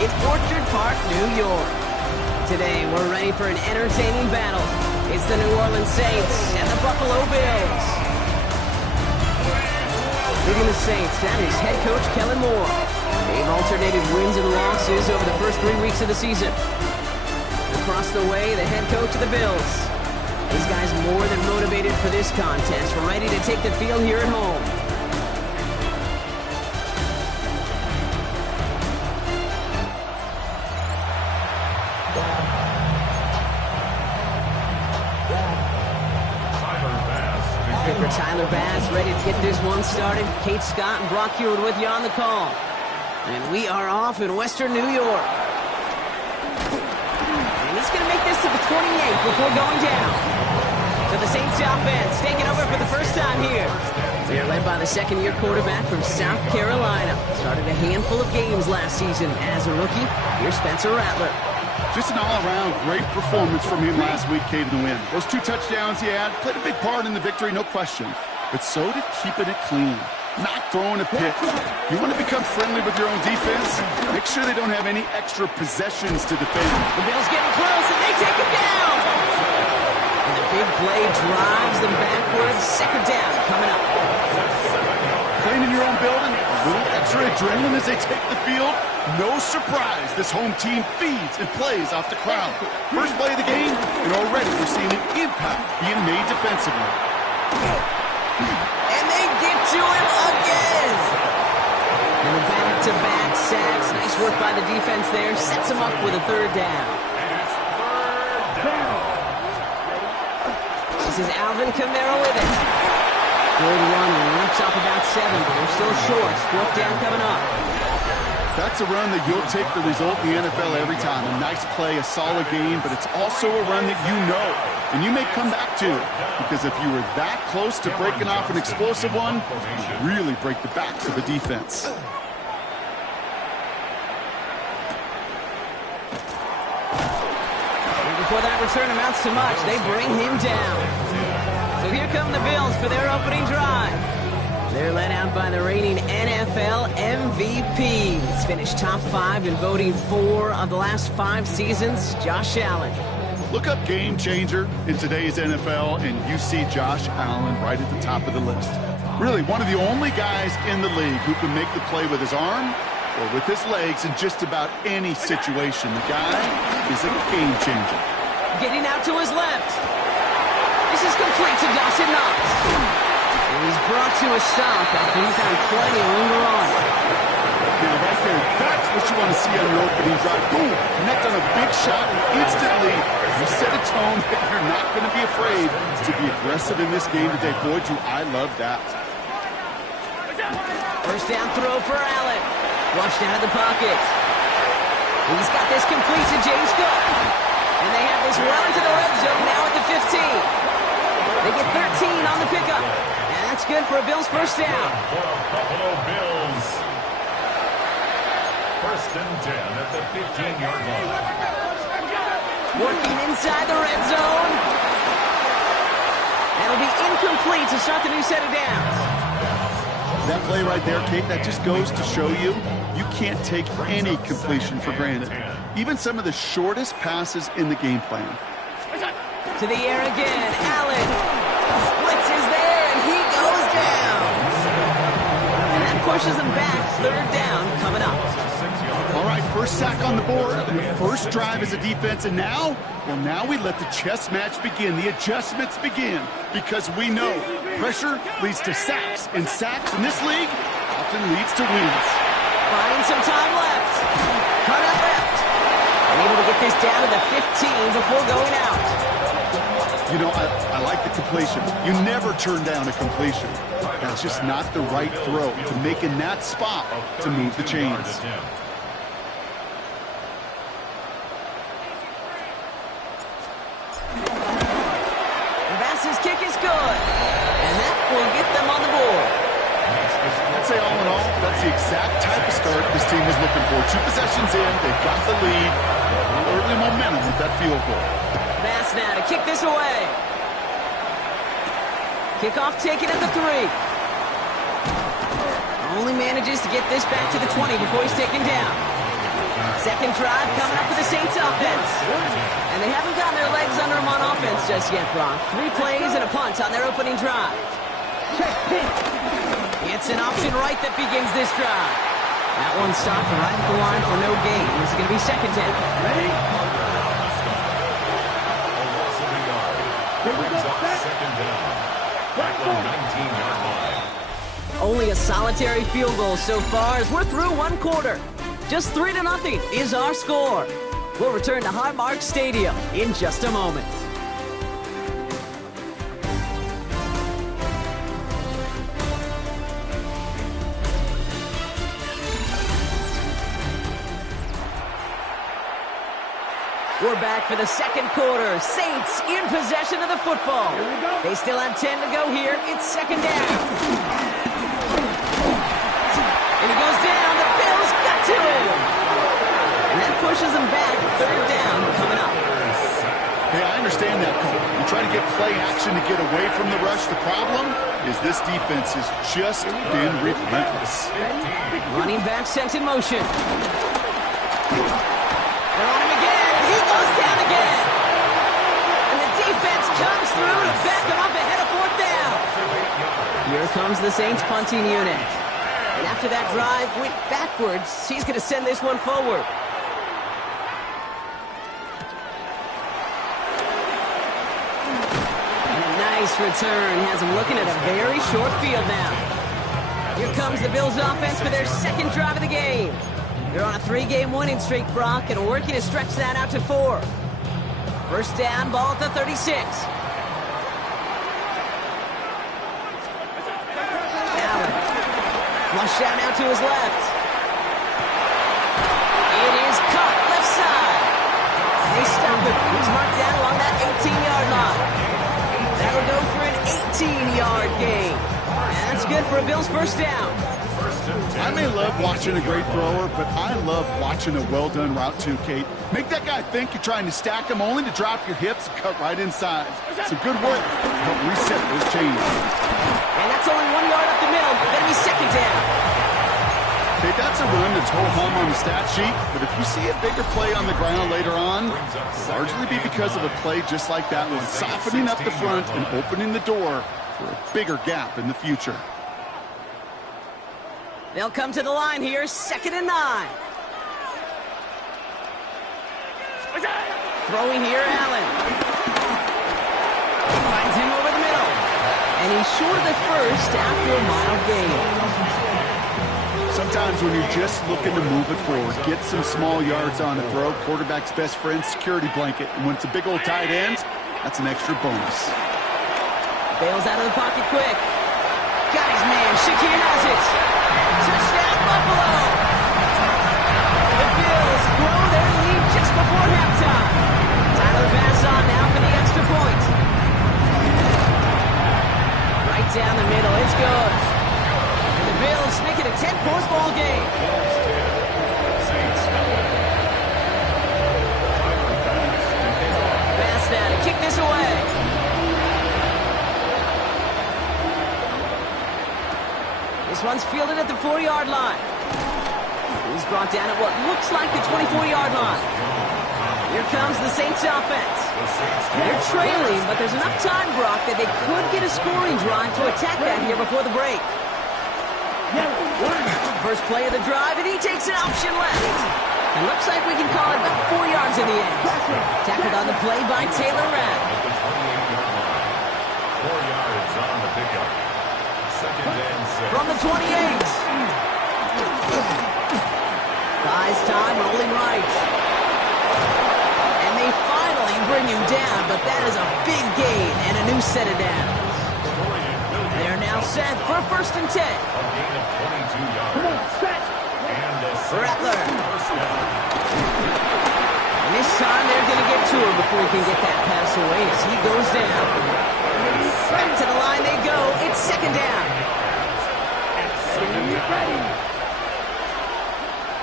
in Orchard Park, New York. Today, we're ready for an entertaining battle. It's the New Orleans Saints and the Buffalo Bills. Leading the Saints, that is head coach Kellen Moore. They've alternated wins and losses over the first 3 weeks of the season. Across the way, the head coach of the Bills. These guys more than motivated for this contest, ready to take the field here at home. Tyler Bass ready to get this one started. Kate Scott and Brock Hewitt with you on the call. And we are off in Western New York. And he's going to make this to the 28 before going down. So the Saints offense taking over for the first time here. They are led by the second-year quarterback from South Carolina. Started a handful of games last season as a rookie. Here's Spencer Rattler. Just an all-around great performance from him last week, Cade, in the win. Those 2 touchdowns he had played a big part in the victory, no question. But so did keeping it clean, not throwing a pick. You want to become friendly with your own defense? Make sure they don't have any extra possessions to defend. The Bills getting close, and they take him down. And the big play drives them backwards. Second down coming up. Playing in your own building, a little extra adrenaline as they take the field. No surprise, this home team feeds and plays off the crowd. First play of the game, and already we're seeing an impact being made defensively. And they get to him again. And a back-to-back sacks. Nice work by the defense there. Sets him up with a third down. This is Alvin Kamara with it. Good running. Rips off about 7, but they're still short. 4th down coming up. That's a run that you'll take the result in the NFL every time. A nice play, a solid game, but it's also a run that you know, and you may come back to it. Because if you were that close to breaking off an explosive one, you really break the backs of the defense. Before that return amounts to much, they bring him down. So here come the Bills for their opening drive. They're led out by the reigning NFL MVPs. Finished top 5 in voting 4 of the last 5 seasons, Josh Allen. Look up game changer in today's NFL, and you see Josh Allen right at the top of the list. Really, one of the only guys in the league who can make the play with his arm or with his legs in just about any situation. The guy is a game changer. Getting out to his left. This is complete to Dawson Knox. And he's brought to a stop after he found plenty of room to run. Now right there, that's what you want to see on your opening drive. Boom! Connect on a big shot, and instantly you set a tone that you're not going to be afraid to be aggressive in this game today. Boy, do I love that. First down throw for Allen. Flushed out of the pocket. He's got this complete to James Cook. And they have this well into the red zone now at the 15. They get 13 on the pickup. And that's good for a Bills first down. Buffalo Bills. First and 10 at the 15-yard line. Working inside the red zone. That'll be incomplete to start the new set of downs. That play right there, Kate, that just goes to show you can't take any completion for granted. Even some of the shortest passes in the game plan. To the air again. Allen. Blitz is there, and he goes down. And that pushes him back. Third down coming up. All right, first sack on the board. First drive as a defense, and now, well, now we let the chess match begin. The adjustments begin, because we know pressure leads to sacks, and sacks in this league often leads to wins. Finding some time left. Cut out left. And able to get this down to the 15 before going out. You know, I like the completion. You never turn down a completion. That's just not the right throw to make in that spot to move the chains. Bass's kick is good. And that will get them on the board. I'd say all in all, that's the exact type of start this team was looking for. 2 possessions in, they've got the lead. Early momentum with that field goal. Bass now to kick this away. Kickoff taken at the 3. Only manages to get this back to the 20 before he's taken down. second drive coming up for the Saints offense. And they haven't gotten their legs under them on offense just yet, Brock. 3 plays and a punt on their opening drive. It's an option right that begins this drive. That one stopped right at the line for no gain. This is going to be second down. Ready? Second down. Back on 19-yard line. Only a solitary field goal so far as we're through one quarter. Just 3-0 is our score. We'll return to Highmark Stadium in just a moment. We're back for the second quarter. Saints in possession of the football. They still have 10 to go here. It's second down. And he goes down. The Bills got to him. And that pushes him back. Third down coming up. Hey, I understand that, Cole. You try to get play action to get away from the rush. The problem is this defense has just been relentless. Running back sent in motion. They're on him again. He goes down again. And the defense comes through to back him up ahead of fourth down. Here comes the Saints punting unit. And after that drive went backwards, he's going to send this one forward. And a nice return has him looking at a very short field now. Here comes the Bills offense for their second drive of the game. They're on a 3-game winning streak, Brock, and are working to stretch that out to 4. First down, ball at the 36. Allen. Flush out now to his left. It is caught left side. They stop him. He's marked down along that 18-yard line. That'll go for an 18-yard gain. And that's good for a Bills first down. I may love watching a great thrower, but I love watching a well-done route too, Kate. Make that guy think you're trying to stack him only to drop your hips and cut right inside. Some good work to help reset those chains. And that's only 1 yard up the middle. That'll be second down. Kate, that's a run that's ho-hum on the stat sheet, but if you see a bigger play on the ground later on, it'll largely be because of a play just like that one, softening up the front and opening the door for a bigger gap in the future. They'll come to the line here, 2nd and 9. Throwing here, Allen. Finds him over the middle. And he's short of the first after a mild gain. Sometimes when you're just looking to move it forward, get some small yards on a throw, quarterback's best friend, security blanket. And when it's a big old tight end, that's an extra bonus. Bails out of the pocket quick. Got his man. Shakir has it. Touchdown, Buffalo! The Bills grow their lead just before halftime. Tyler Bass on now for the extra point. Right down the middle, it's good. And the Bills make it a 10-point ball game. Bass now to kick this away. This one's fielded at the 4-yard line. He's brought down at what looks like the 24-yard line. Here comes the Saints offense. They're trailing, but there's enough time, Brock, that they could get a scoring drive to attack that here before the break. First play of the drive, and he takes an option left. And looks like we can call it about 4 yards in the end. Tackled on the play by Taylor Rapp. 4 yards on the pickup. Second and 6. From the 28. Buys time, rolling right. And they finally bring him down, but that is a big gain and a new set of downs. They are now set for 1st and 10. A gain of 22 yards. And a Rattler. first down. And this time they're going to get to him before he can get that pass away as he goes down. Back to the line they go. It's 2nd down.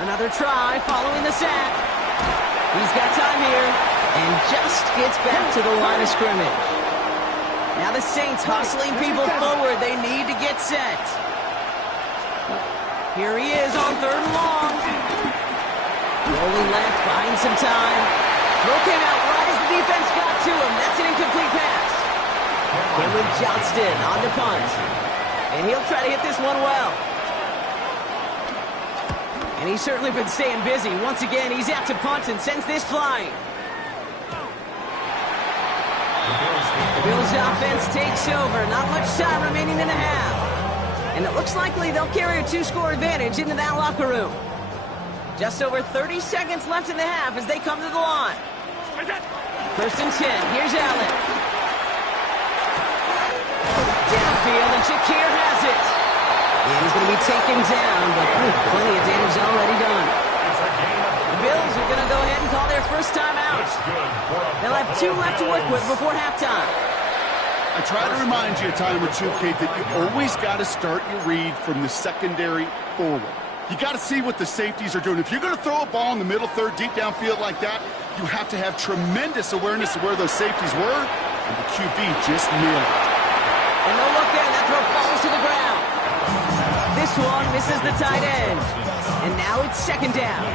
Another try following the sack. He's got time here and just gets back to the line of scrimmage. Now the Saints hustling people forward. They need to get set. Here he is on 3rd and long. Only left, buying some time. Throw came out right as the defense got to him. That's an incomplete pass. Caleb Johnston on the punt. And he'll try to hit this one well. And he's certainly been staying busy. Once again, he's out to punt and sends this flying. The Bills offense takes over. Not much time remaining in the half. And it looks likely they'll carry a 2-score advantage into that locker room. Just over 30 seconds left in the half as they come to the line. First and 10. Here's Allen. Downfield, and Shakir has it. And he's going to be taken down, but plenty of damage already done. The Bills are going to go ahead and call their first time out. They'll have 2 left to work with before halftime. I try to remind you a time or two, Kate, that you always got to start your read from the secondary forward. You got to see what the safeties are doing. If you're going to throw a ball in the middle third, deep downfield like that, you have to have tremendous awareness of where those safeties were, and the QB just nailed it. And no look there, that throw falls to the ground. This one misses the tight end. And now it's second down.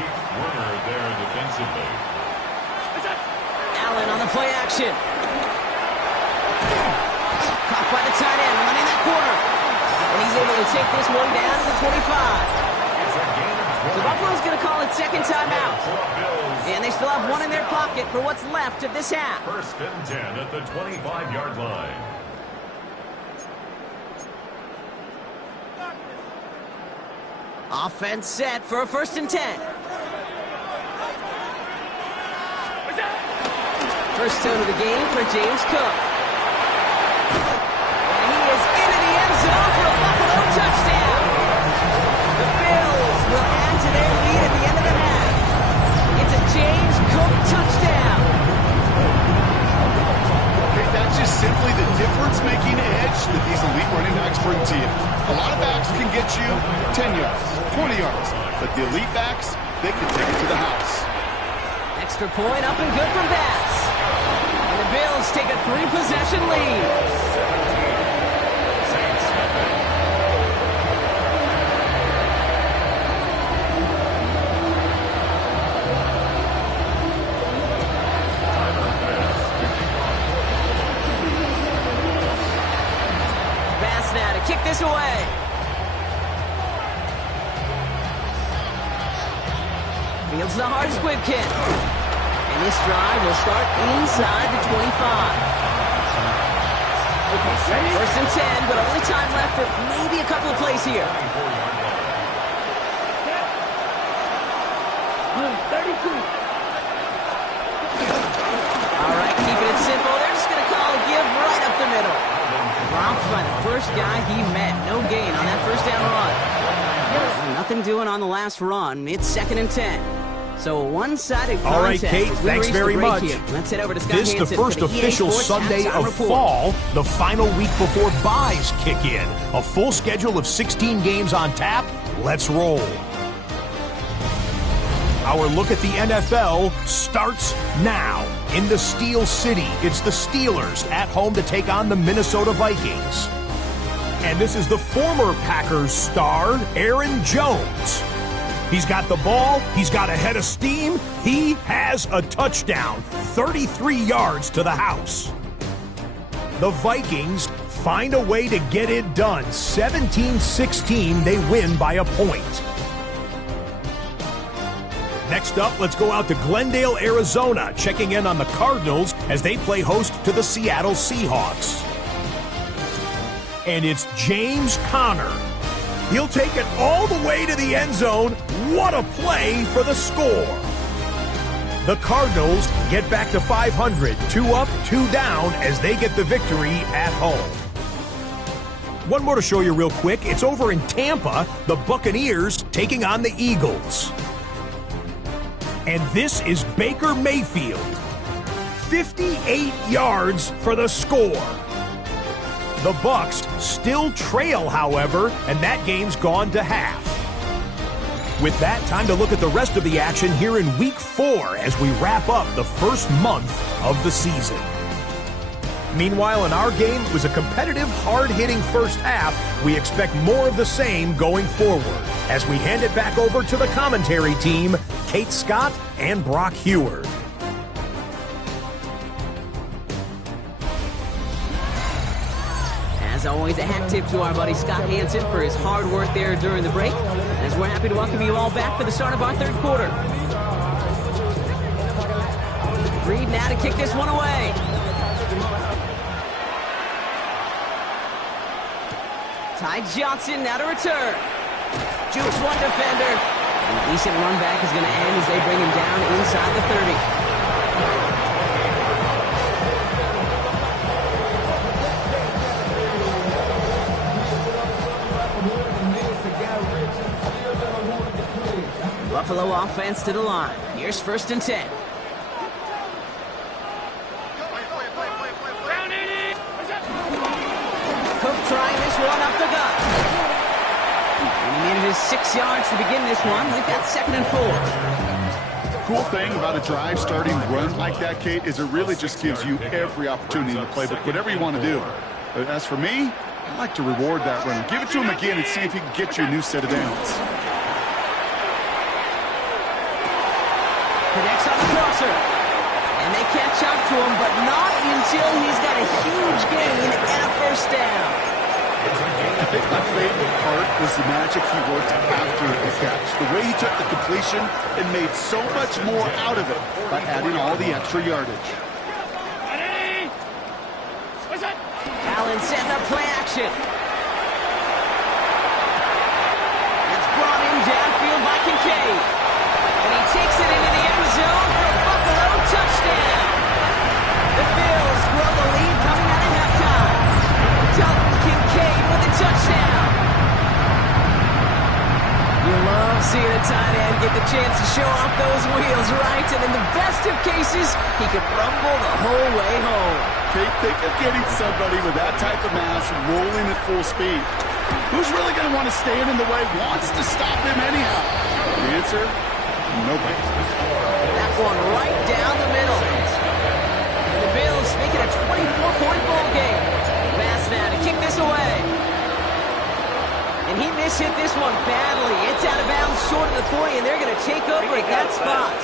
Keep Werner there defensively. Allen on the play action. Caught by the tight end, running that corner. And he's able to take this one down to the 25. So Buffalo's going to call it second timeout. And they still have 1 in their pocket for what's left of this half. First and 10 at the 25-yard line. Offense set for a first and 10. First tone of the game for James Cook. And he is into the end zone for a Buffalo touchdown. The Bills will add to their lead at the end of the half. It's a James Cook touchdown. Okay, that's just simply the difference-making edge that these elite running backs bring to you. A lot of backs can get you 10 yards, 20 yards, but the elite backs, they can take it to the house. Extra point up and good from Bass. And the Bills take a 3-possession lead. Bass now to kick this away. Fields the hard squib kick. And this drive will start inside the 25. First and 10, but only time left for maybe a couple of plays here. All right, keeping it simple. They're just going to call a give right up the middle. Romped by the first guy he met. No gain on that first down run. Nothing doing on the last run. It's second and 10. So a one-sided contest. All right, Kate, thanks very much. Let's head over to Scott This is the first official Sunday of fall. The final week before buys kick in. A full schedule of 16 games on tap. Let's roll. Our look at the NFL starts now. In the Steel City, it's the Steelers at home to take on the Minnesota Vikings. And this is the former Packers star, Aaron Jones. He's got the ball. He's got a head of steam. He has a touchdown. 33 yards to the house. The Vikings find a way to get it done. 17-16, they win by a point. Next up, let's go out to Glendale, Arizona, checking in on the Cardinals as they play host to the Seattle Seahawks. And it's James Conner. He'll take it all the way to the end zone. What a play for the score. The Cardinals get back to 500, 2 up, 2 down as they get the victory at home. One more to show you real quick. It's over in Tampa, the Buccaneers taking on the Eagles. And this is Baker Mayfield. 58 yards for the score. The Bucs still trail, however, and that game's gone to half. With that, time to look at the rest of the action here in Week 4 as we wrap up the first month of the season. Meanwhile, in our game, it was a competitive, hard-hitting first half. We expect more of the same going forward. As we hand it back over to the commentary team, Kate Scott and Brock Heward. As always, a hat tip to our buddy Scott Hansen for his hard work there during the break, as we're happy to welcome you all back for the start of our third quarter. Reed now to kick this one away. Ty Johnson now to return. Jukes one defender. And a decent run back is going to end as they bring him down inside the 30. Buffalo offense to the line. Here's 1st and 10. Cook trying this one up the gut. And he manages 6 yards to begin this one. We've got 2nd and 4. Cool thing about a drive starting run like that, Kate, is it really just gives you every opportunity in the playbook, whatever you want to do. But as for me, I like to reward that run. Give it to him again and see if he can get you a new set of downs. Connects on the crosser. And they catch up to him, but not until he's got a huge gain and a 1st down. I think my favorite part was the magic he worked after the catch. The way he took the completion and made so much more out of it by adding all the extra yardage. Allen setting up play action. It's brought in downfield by Kincaid. And he takes it into the end zone for a Buffalo touchdown. The Bills grow the lead coming out of halftime. Dalton Kincaid with a touchdown. You love seeing a tight end get the chance to show off those wheels, right? And in the best of cases, he could rumble the whole way home. Kate, think of getting somebody with that type of mass rolling at full speed. Who's really going to want to stand in the way, wants to stop him anyhow? The answer? Nobody. That one right down the middle. And the Bills make it a 24-point ball game. Pass now to kick this away. And he mishit this one badly. It's out of bounds short of the 40, and they're going to take over at that spot.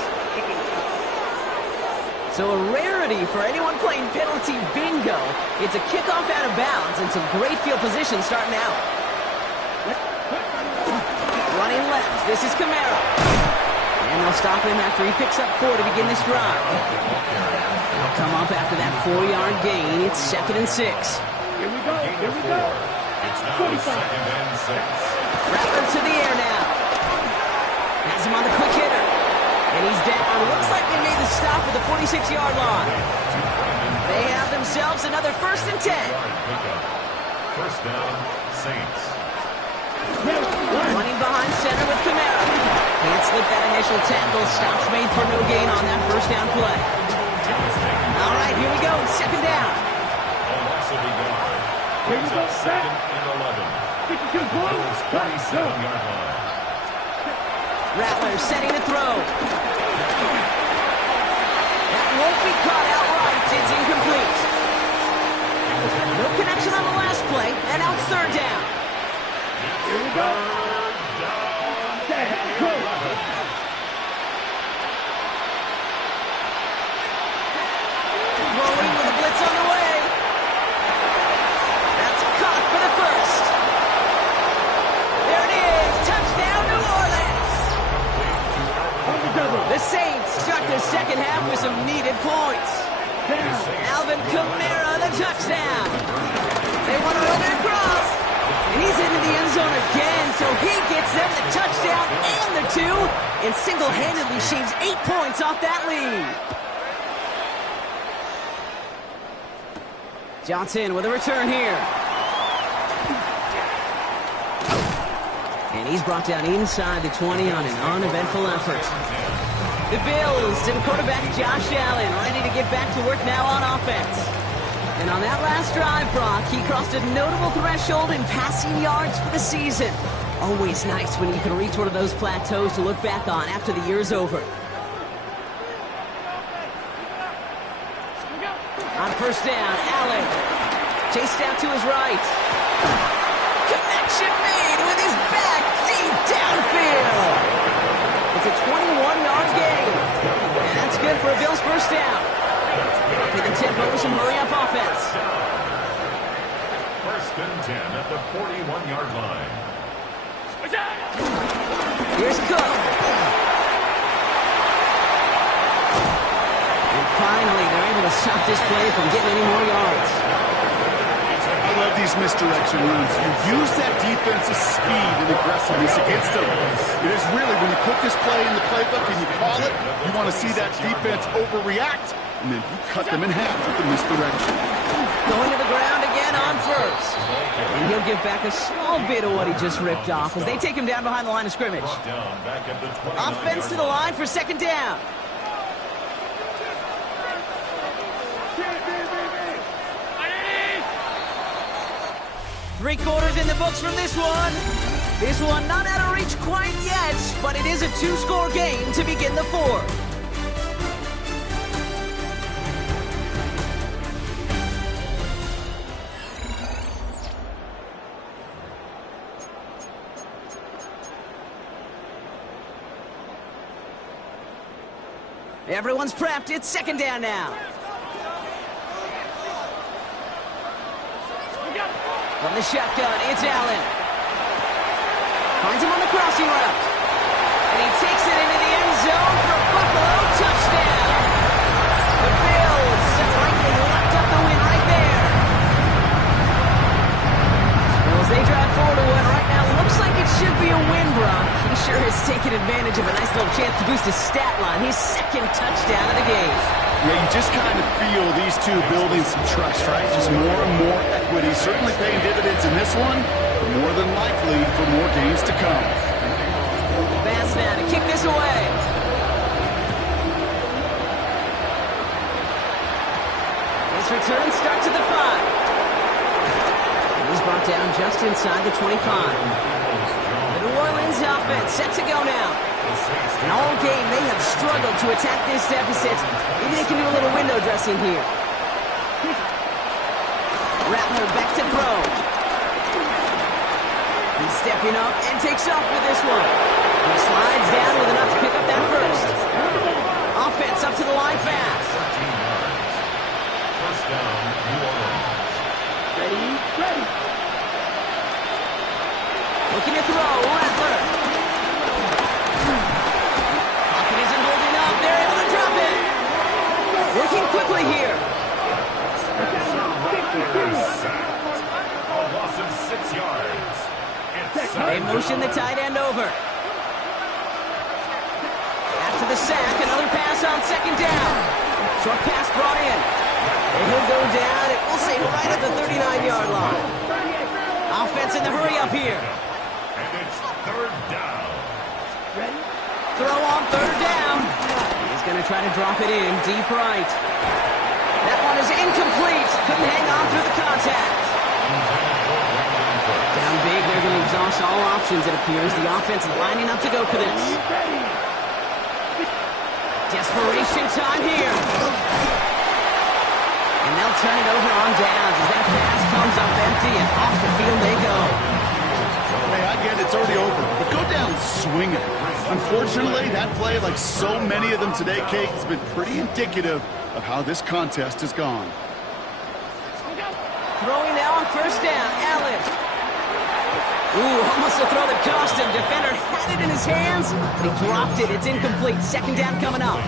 So a rarity for anyone playing penalty bingo. It's a kickoff out of bounds and some great field position starting out. Running left. This is Kamara. And they'll stop him after he picks up 4 to begin this drive. They'll come up after that 4-yard gain. It's 2nd and 6. Here we go. It's now 2nd and 6. Rattler to the air now. Has him on the quick hitter. And he's down. Looks like they made the stop at the 46-yard line. They have themselves another 1st and 10. 1st down, Saints. Running behind center with Kamara. Can't slip that initial tackle. Stops made for no gain on that 1st down play. All right, here we go. 2nd down. A loss of a yard. Brings up 2nd and 11. Bills 47-yard line. Rattler setting to throw. That won't be caught outright. It's incomplete. No connection on the last play, and now it's 3rd down. Here we go. Throwing with a blitz on the way. That's caught for the 1st. There it is. Touchdown, New Orleans. The Saints start the 2nd half with some needed points. Alvin Kamara, the touchdown. They want to run it across. And he's into the end zone again, so he gets them the touchdown and the 2, and single-handedly shaves 8 points off that lead. Johnson with a return here. And he's brought down inside the 20 on an uneventful effort. The Bills and quarterback Josh Allen ready to get back to work now on offense. And on that last drive, Brock, he crossed a notable threshold in passing yards for the season. Always nice when you can reach one of those plateaus to look back on after the year's over. On first down, Allen. Chased out to his right. Connection made with his back deep downfield. It's a 21-yard gain. And that's good for a Bills first down. Get the tempo with some hurry-up offense. First and 10 at the 41-yard line. Here's Cook. And finally, they're able to stop this play from getting any more yards. I love these misdirection runs. You use that defense's speed and aggressiveness against them. It is really, when you put this play in the playbook and you call it, you want to see that defense overreact, and then you cut them in half with the misdirection. Going to the ground again on first. And he'll give back a small bit of what he just ripped off as they take him down behind the line of scrimmage. Offense to the line for second down. Three quarters in the books from this one. This one not out of reach quite yet, but it is a two-score game to begin the fourth. Everyone's prepped. It's second down now. From the shotgun, it's Allen. Finds him on the crossing route. And he takes it into the end zone for a Buffalo touchdown. The Bills have likely locked up the win right there. Well, as they drive forward to win right now, looks like it should be a win, Brock. He sure has taken advantage of a nice little chance to boost his stat line. His second touchdown of the game. Yeah, you just kind of feel these two building some trust, right? Just more and more equity. Certainly paying dividends in this one, but more than likely for more games to come. Pass now to kick this away. His return starts at the 5. And he's brought down just inside the 25. The New Orleans offense set to go now. And all game, they have struggled to attack this deficit. Maybe they can do a little window dressing here. Rattler back to throw. He's stepping up and takes off with this one. He slides down with enough to pick up that first. Offense up to the line fast. First down, New Orleans. Ready. Looking to throw, Rattler. Pocket isn't holding up. They're able to drop it. Working quickly here. A loss of 6 yards. They motion the tight end over. After the sack, another pass on second down. Short pass brought in. And he'll go down, and we'll say right at the 39-yard line. Offense in the hurry-up here. And it's third down. Throw on third down. He's going to try to drop it in deep right. That one is incomplete. Couldn't hang on through the contact. Down big, they're going to exhaust all options, it appears. The offense lining up to go for this. Desperation time here. And they'll turn it over on downs as that pass comes up empty and off the field they go. Hey, I get it, it's already over, but go down swinging. Unfortunately, that play, like so many of them today, Kate, has been pretty indicative of how this contest has gone. Throwing now on first down, Allen. Ooh, almost a throw that cost him. Defender had it in his hands, but he dropped it. It's incomplete. Second down coming up.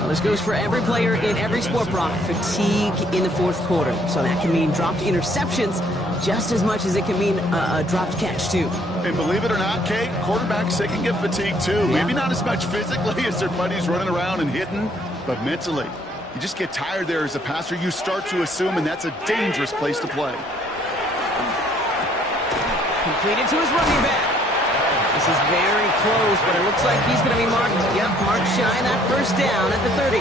Well, this goes for every player in every sport, Brock. Fatigue in the fourth quarter. So that can mean dropped interceptions just as much as it can mean a dropped catch, too. And believe it or not, Kate, quarterbacks, they can get fatigued, too. Yeah. Maybe not as much physically as their buddies running around and hitting, but mentally. You just get tired there as a passer. You start to assume, and that's a dangerous place to play. Completed to his running back. This is very close, but it looks like he's going to be marked. Yep, marked shy that first down at the 30.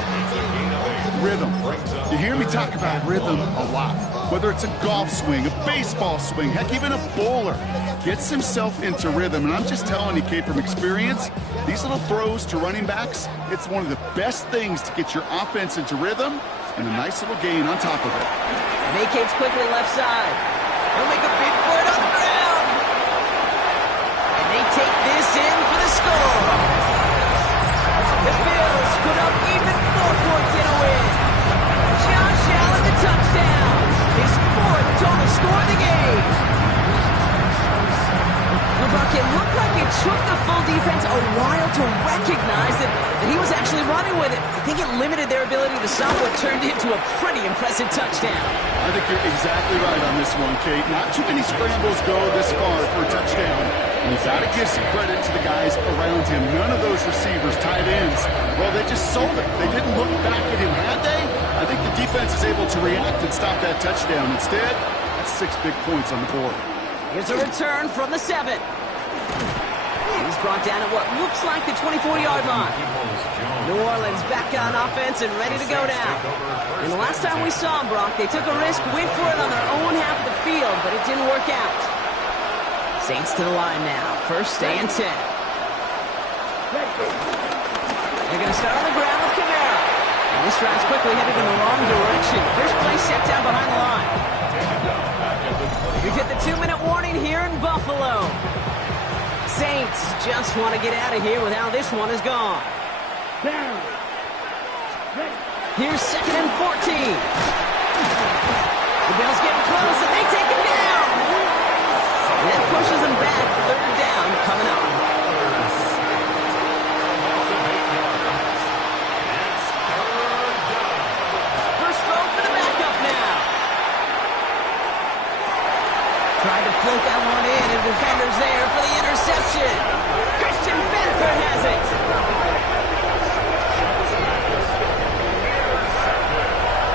Rhythm. You hear me talk about rhythm a lot. Whether it's a golf swing, a baseball swing, heck, even a bowler gets himself into rhythm. And I'm just telling you, Kate, from experience, these little throws to running backs, it's one of the best things to get your offense into rhythm and a nice little gain on top of it. Vacates quickly left side. He'll make a big for it on the ground. And they take this in for the score. The Bills put up even more points in a win. Josh Allen, the touchdown. His 4th total score of the game. Well, Buck, it looked like it took the full defense a while to recognize that he was actually running with it. I think it limited their ability to stop what turned into a pretty impressive touchdown. I think you're exactly right on this one, Kate. Not too many scrambles go this far for a touchdown. And you've got to give some credit to the guys around him. None of those receivers, tight ends, well, they just sold it. They didn't look back at him, had they? I think the defense is able to react and stop that touchdown. Instead, that's 6 big points on the board. Here's a return from the 7. He's brought down at what looks like the 24-yard line. New Orleans back on offense and ready to go down. And the last time we saw them, Brock, they took a risk, went for it on their own half of the field, but it didn't work out. Saints to the line now. 1st and 10. They're going to start on the ground with Kamara. And this drive's quickly headed in the wrong direction. First play set down behind the line. We've hit the 2-minute warning here in Buffalo. Saints just want to get out of here with how this one is gone. Here's 2nd and 14. The Bills getting close and they take him down. And that pushes them back. 3rd down coming up. First throw for the backup now. Tried to float that one in, and defenders there for the interception. Christian Benford has it.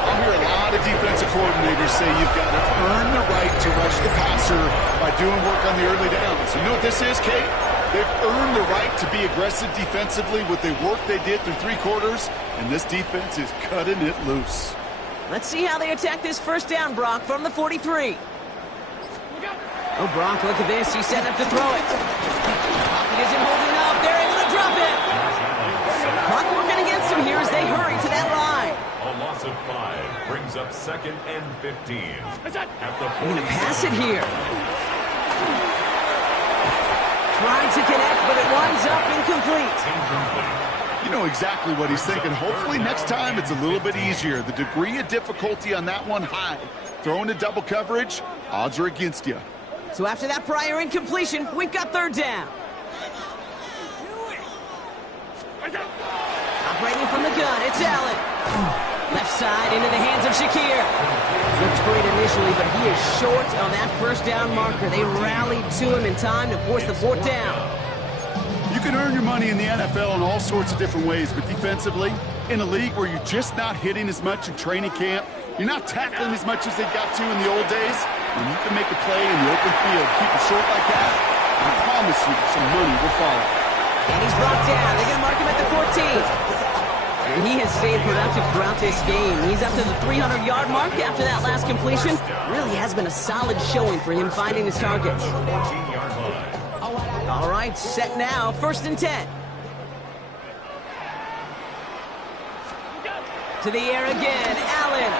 I'll hear a lot of defensive coordinators say you've got to earn the right to rush the passer by doing work on the early downs. You know what this is, Kate? They've earned the right to be aggressive defensively with the work they did through 3 quarters, and this defense is cutting it loose. Let's see how they attack this 1st down, Brock, from the 43. Oh, Brock, look at this. He's setting up to throw it. Pocket isn't holding up. They're able to drop it. Clock working against them here as they hurry to that line. A loss of 5 brings up 2nd and 15. They're going to pass it here. Trying to connect, but it winds up incomplete. You know exactly what he's thinking. Hopefully next time it's a little bit easier. The degree of difficulty on that one high. Throwing to double coverage, odds are against you. So after that prior incompletion, we've got 3rd down. Operating from the gun, it's Allen. Left side into the hands of Shakir. Looks great initially, but he is short of that 1st down marker. They rallied to him in time to force the 4th down. You can earn your money in the NFL in all sorts of different ways, but defensively, in a league where you're just not hitting as much in training camp, you're not tackling as much as they got to in the old days, and you can make a play in the open field, keep it short like that, I promise you some money will follow. And he's brought down. They're going to mark him at the 14. And he has stayed productive throughout this game. He's up to the 300-yard mark after that last completion. Really has been a solid showing for him finding his targets. All right, set now. 1st and 10. To the air again. Allen.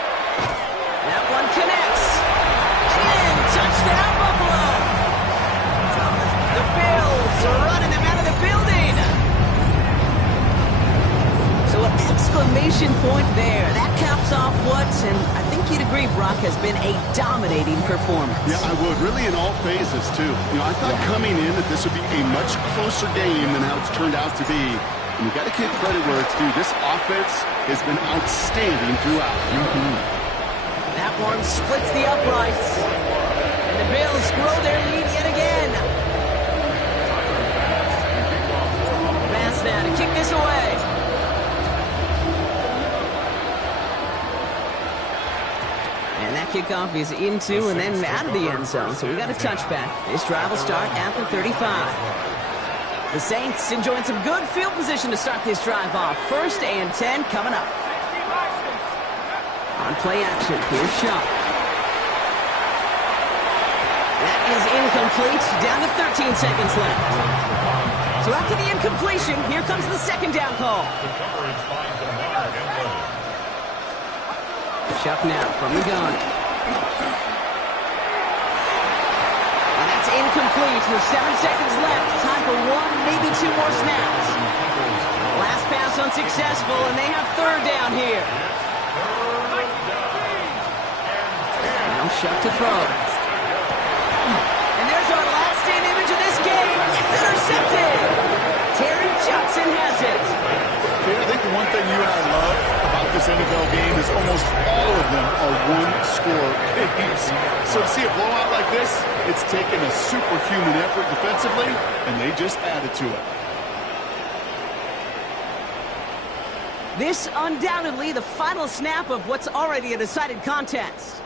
That one connects. And touchdown, Buffalo. The Bills are running them out of the building. So an exclamation point there. That caps off what, and I think you'd agree, Brock, has been a dominating performance. Yeah, I would. Really in all phases, too. You know, I thought coming in that this would be a much closer game than how it's turned out to be. And you've got to give credit where it's due. This offense has been outstanding throughout. That one splits the uprights. And the Bills grow their lead yet again. Pass now to kick this away. And that kickoff is into and then out of the end zone. So we got a touchback. This drive will start at the 35. The Saints enjoying some good field position to start this drive off. 1st and 10 coming up. On play action, here's Shock. That is incomplete. Down to 13 seconds left. So after the incompletion, here comes the second down call. Shock now from the gun. And that's incomplete with 7 seconds left. Time for one, maybe two more snaps. Last pass unsuccessful, and they have third down here. Now Shock to throw. And there's our last-stand image of this game. It's intercepted. Terry Johnson has it. Okay, I think the one thing you and I love about this NFL game is almost all of them are one-score games. So to see a blowout like this, it's taken a superhuman effort defensively, and they just added to it. This undoubtedly the final snap of what's already a decided contest.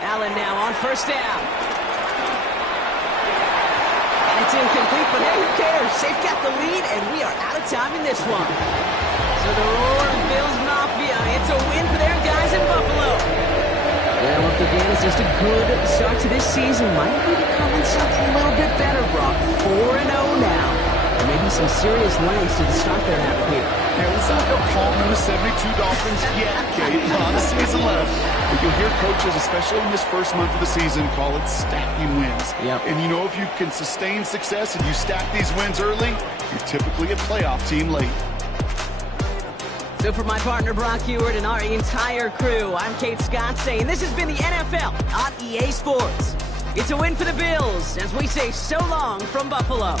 Allen now on first down. And it's incomplete, but hey, who cares? They've got the lead, and we are out of time in this one. So the Roar Bills Mafia, it's a win for their guys in Buffalo. Well, look, again, it's just a good start to this season. Might be becoming something a little bit better, Brock. 4-0 now. Maybe some serious lengths to the start they're having here. Hey, let's not go calling them the 72 Dolphins yet, Kate. A lot of season left. But you'll hear coaches, especially in this first month of the season, call it stacking wins. Yep. And you know, if you can sustain success and you stack these wins early, you're typically a playoff team late. So for my partner Brock Ewart and our entire crew, I'm Kate Scott saying this has been the NFL on EA Sports. It's a win for the Bills as we say so long from Buffalo.